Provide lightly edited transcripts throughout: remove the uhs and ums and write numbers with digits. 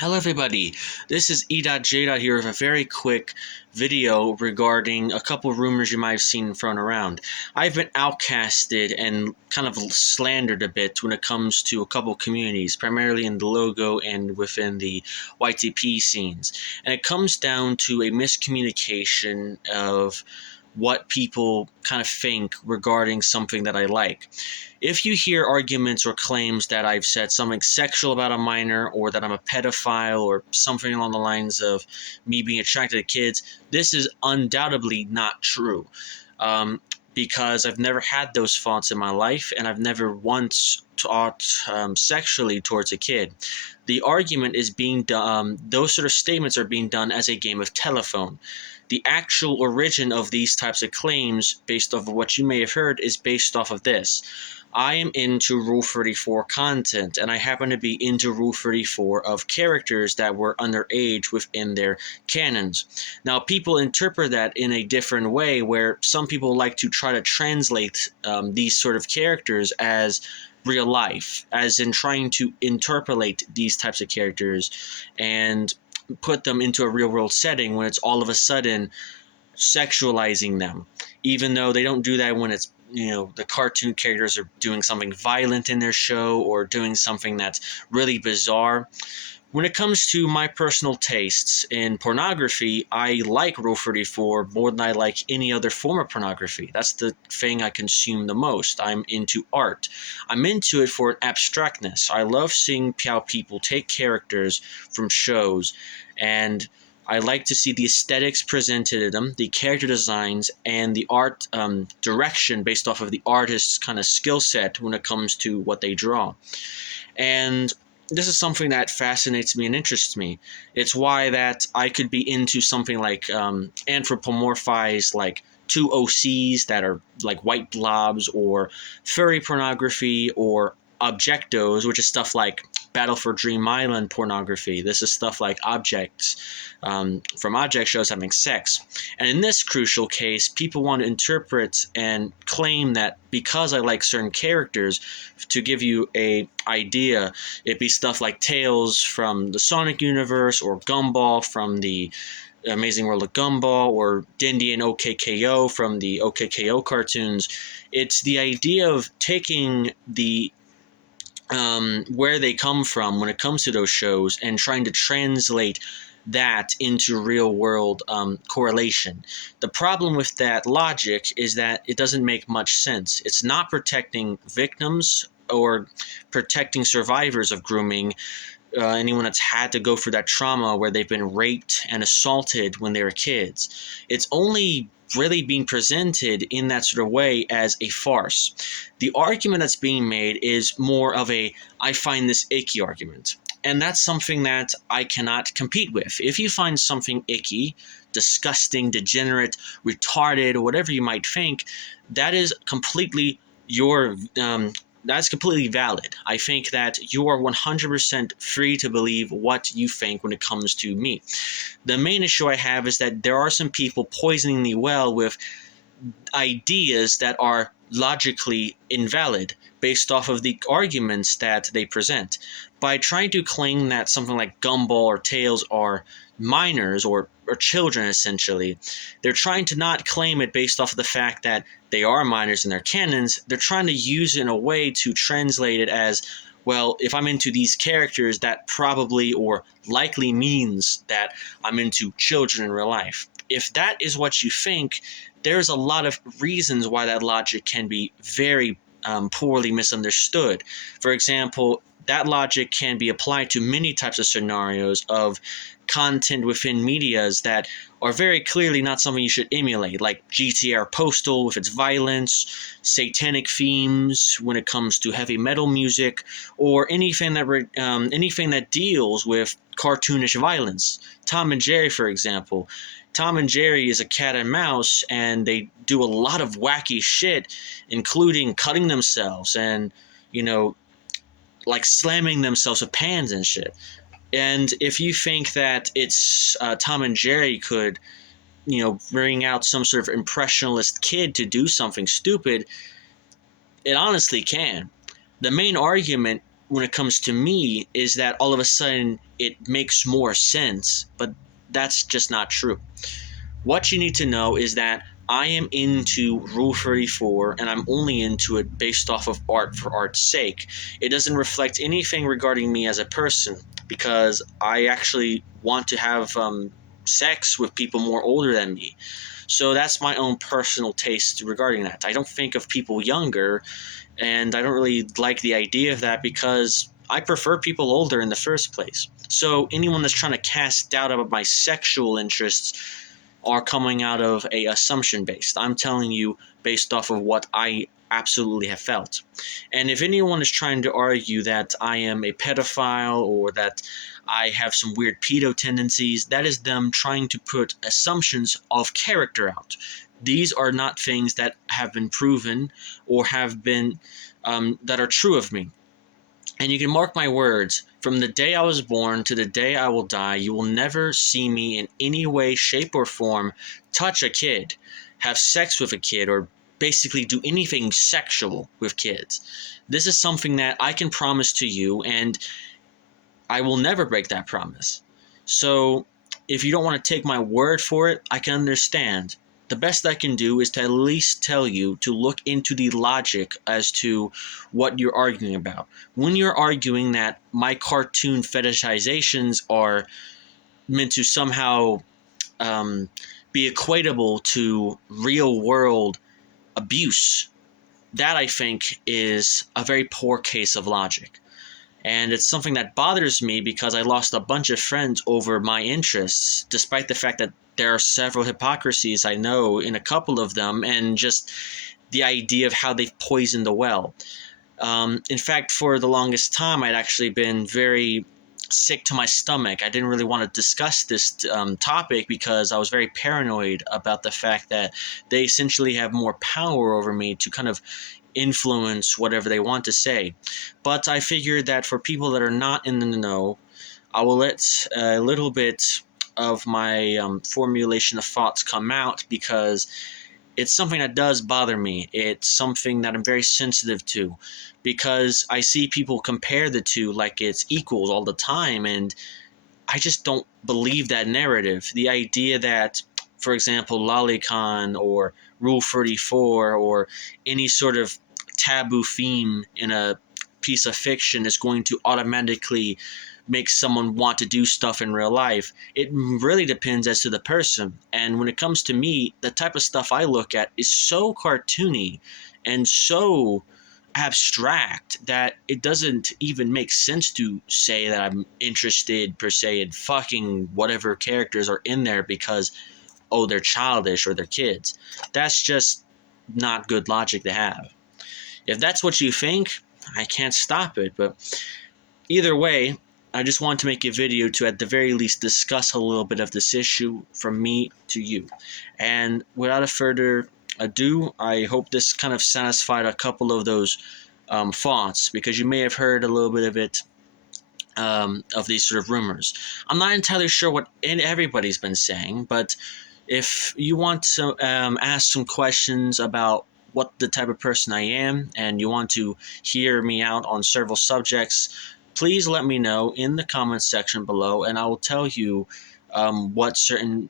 Hello everybody, this is EdotJdot here with a very quick video regarding a couple of rumors you might have seen thrown around. I've been outcasted and kind of slandered a bit when it comes to a couple of communities, primarily in the logo and within the YTP scenes. And it comes down to a miscommunication of what people kind of think regarding something that I like. If you hear arguments or claims that I've said something sexual about a minor, or that I'm a pedophile, or something along the lines of me being attracted to kids, this is undoubtedly not true. Because I've never had those thoughts in my life, and I've never once thought sexually towards a kid. The argument is being done, those sort of statements are being done as a game of telephone. The actual origin of these types of claims, based off of what you may have heard, is based off of this. I am into Rule 34 content, and I happen to be into Rule 34 of characters that were underage within their canons. Now, people interpret that in a different way, where some people like to try to translate these sort of characters as real life, as in trying to interpolate these types of characters and put them into a real world setting when it's all of a sudden sexualizing them, even though they don't do that when it's, the cartoon characters are doing something violent in their show or doing something that's really bizarre. When it comes to my personal tastes in pornography, I like Rule 34 more than I like any other form of pornography. That's the thing I consume the most. I'm into art. I'm into it for an abstractness. I love seeing how people take characters from shows, and I like to see the aesthetics presented in them, the character designs, and the art direction based off of the artist's kind of skill set when it comes to what they draw. And this is something that fascinates me and interests me. It's why that I could be into something like anthropomorphized, like two OCs that are like white blobs, or furry pornography, or objectos, which is stuff like Battle for Dream Island pornography. This is stuff like objects from object shows having sex. And in this crucial case, people want to interpret and claim that because I like certain characters, to give you a idea, it'd be stuff like Tails from the Sonic universe, or Gumball from the Amazing World of Gumball, or Dindy and OKKO from the OKKO cartoons. It's the idea of taking the where they come from when it comes to those shows and trying to translate that into real world correlation. The problem with that logic is that it doesn't make much sense. It's not protecting victims or protecting survivors of grooming, anyone that's had to go through that trauma where they've been raped and assaulted when they were kids. It's only really being presented in that sort of way as a farce. The argument that's being made is more of a I find this icky argument. And that's something that I cannot compete with. If you find something icky, disgusting, degenerate, retarded, or whatever you might think, that is completely your that's completely valid. I think that you are 100% free to believe what you think when it comes to me. The main issue I have is that there are some people poisoning the well with ideas that are logically invalid based off of the arguments that they present. By trying to claim that something like Gumball or Tails are minors or children, essentially, they're trying to not claim it based off of the fact that they are minors in their canons. They're trying to use it in a way to translate it as, well, if I'm into these characters, that probably or likely means that I'm into children in real life. If that is what you think, there's a lot of reasons why that logic can be very poorly misunderstood. For example, that logic can be applied to many types of scenarios of content within medias that are very clearly not something you should emulate, like GTA Postal with its violence, satanic themes when it comes to heavy metal music, or anything that deals with cartoonish violence. Tom and Jerry, for example. Tom and Jerry is a cat and mouse, and they do a lot of wacky shit, including cutting themselves and, like slamming themselves with pans and shit. And if you think that it's Tom and Jerry could, bring out some sort of impressionist kid to do something stupid, it honestly can. The main argument when it comes to me is that all of a sudden it makes more sense, but that's just not true. What you need to know is that I am into Rule 34 and I'm only into it based off of art for art's sake. It doesn't reflect anything regarding me as a person because I actually want to have sex with people more older than me. So that's my own personal taste regarding that. I don't think of people younger, and I don't really like the idea of that because I prefer people older in the first place. So anyone that's trying to cast doubt about my sexual interests are coming out of a assumption based. I'm telling you based off of what I absolutely have felt. And if anyone is trying to argue that I am a pedophile or that I have some weird pedo tendencies, that is them trying to put assumptions of character out. These are not things that have been proven or have been that are true of me. And you can mark my words, from the day I was born to the day I will die, you will never see me in any way, shape, or form touch a kid, have sex with a kid, or basically do anything sexual with kids. This is something that I can promise to you, and I will never break that promise. So if you don't want to take my word for it, I can understand. The best I can do is to at least tell you to look into the logic as to what you're arguing about. When you're arguing that my cartoon fetishizations are meant to somehow be equatable to real world abuse, that I think is a very poor case of logic. And it's something that bothers me because I lost a bunch of friends over my interests, despite the fact that there are several hypocrisies I know in a couple of them, and just the idea of how they've poisoned the well. In fact, for the longest time, I'd actually been very sick to my stomach. I didn't really want to discuss this topic because I was very paranoid about the fact that they essentially have more power over me to kind of influence whatever they want to say. But I figured that for people that are not in the know, I will let a little bit of my formulation of thoughts come out because it's something that does bother me. It's something that I'm very sensitive to because I see people compare the two like it's equals all the time, and I just don't believe that narrative. The idea that, for example, Lolicon or Rule 34 or any sort of taboo theme in a piece of fiction is going to automatically make someone want to do stuff in real life. It really depends as to the person. And when it comes to me, the type of stuff I look at is so cartoony and so abstract that it doesn't even make sense to say that I'm interested per se in fucking whatever characters are in there because, oh, they're childish or they're kids. That's just not good logic to have. If that's what you think, I can't stop it. But either way, I just wanted to make a video to at the very least discuss a little bit of this issue from me to you. And without a further ado, I hope this kind of satisfied a couple of those thoughts, because you may have heard a little bit of it, of these sort of rumors. I'm not entirely sure what everybody's been saying, but if you want to ask some questions about what the type of person I am, and you want to hear me out on several subjects, please let me know in the comments section below, and I will tell you what certain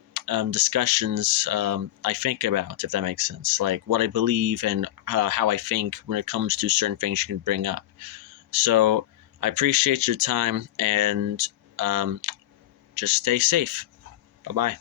discussions I think about, if that makes sense. Like what I believe and how I think when it comes to certain things you can bring up. So I appreciate your time, and just stay safe. Bye-bye.